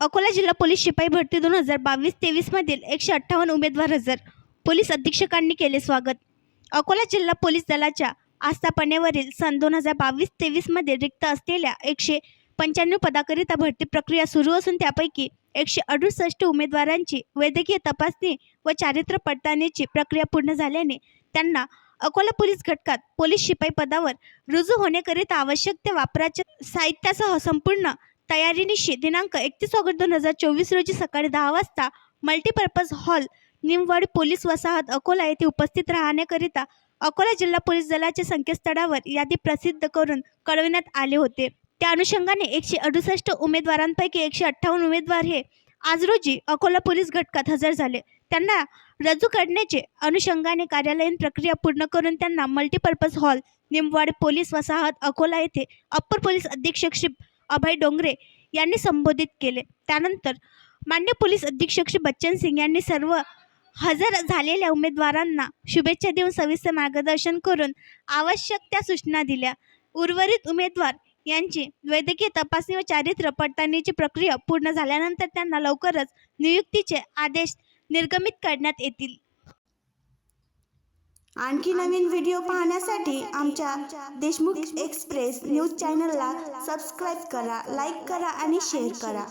अकोला जिल्हा पोलीस शिपाई भरती 2022-23 मधील 158 उमेदवार हजर. पोलीस अधीक्षकांनी केले स्वागत. अकोला जिल्हा पोलीस दलाच्या आस्थापनेवरील सन 2022-23 मध्ये रिक्त असलेल्या 195 पदाकरिता भरती प्रक्रिया सुरू असून त्यापैकी 168 उमेदवारांची वैद्यकीय तपासणी व चारित्र्य पडताळणीची प्रक्रिया पूर्ण झाल्याने त्यांना अकोला पोलीस घटकात पोलीस शिपाई पदावर रुजू होण्याकरिता आवश्यक त्या वापराच्या साहित्यासह संपूर्ण तयारीनिशी दिनांक 31 ऑगस्ट 2024 रोजी सकाळी 10 वाजता मल्टीपर्पज हॉल, निमवाडी पोलीस वसाहत, अकोला येथे उपस्थित राहण्याकरिता अकोला जिल्हा पोलीस दलाच्या संकेतस्थळावर यादी प्रसिद्ध करून कळविण्यात आले होते. त्या अनुषंगाने 168 उमेदवारांपैकी 158 उमेदवार हे आज रोजी अकोला पोलीस घटकात हजर झाले. त्यांना रजू करण्याचे अनुषंगाने कार्यालयीन प्रक्रिया पूर्ण करून त्यांना मल्टीपर्पज हॉल, निमवाडी पोलीस वसाहत, अकोला येथे अप्पर पोलीस अधीक्षक श्री अभय डोंगरे यांनी संबोधित केले. त्यानंतर मान्य पोलीस अधीक्षक श्री बच्चन सिंग यांनी सर्व हजर झालेल्या उमेदवारांना शुभेच्छा देऊन सविस्तर मार्गदर्शन करून आवश्यक त्या सूचना दिल्या. उर्वरित उमेदवार यांची वैद्यकीय तपासणी व चारित्र्य पडताळणीची प्रक्रिया पूर्ण झाल्यानंतर त्यांना लवकरच नियुक्तीचे आदेश निर्गमित करण्यात येतील. आणखी नवीन व्हिडिओ पाहण्यासाठी आमच्या देशमुख एक्सप्रेस न्यूज चॅनलला सबस्क्राईब करा, लाईक करा आणि शेअर करा.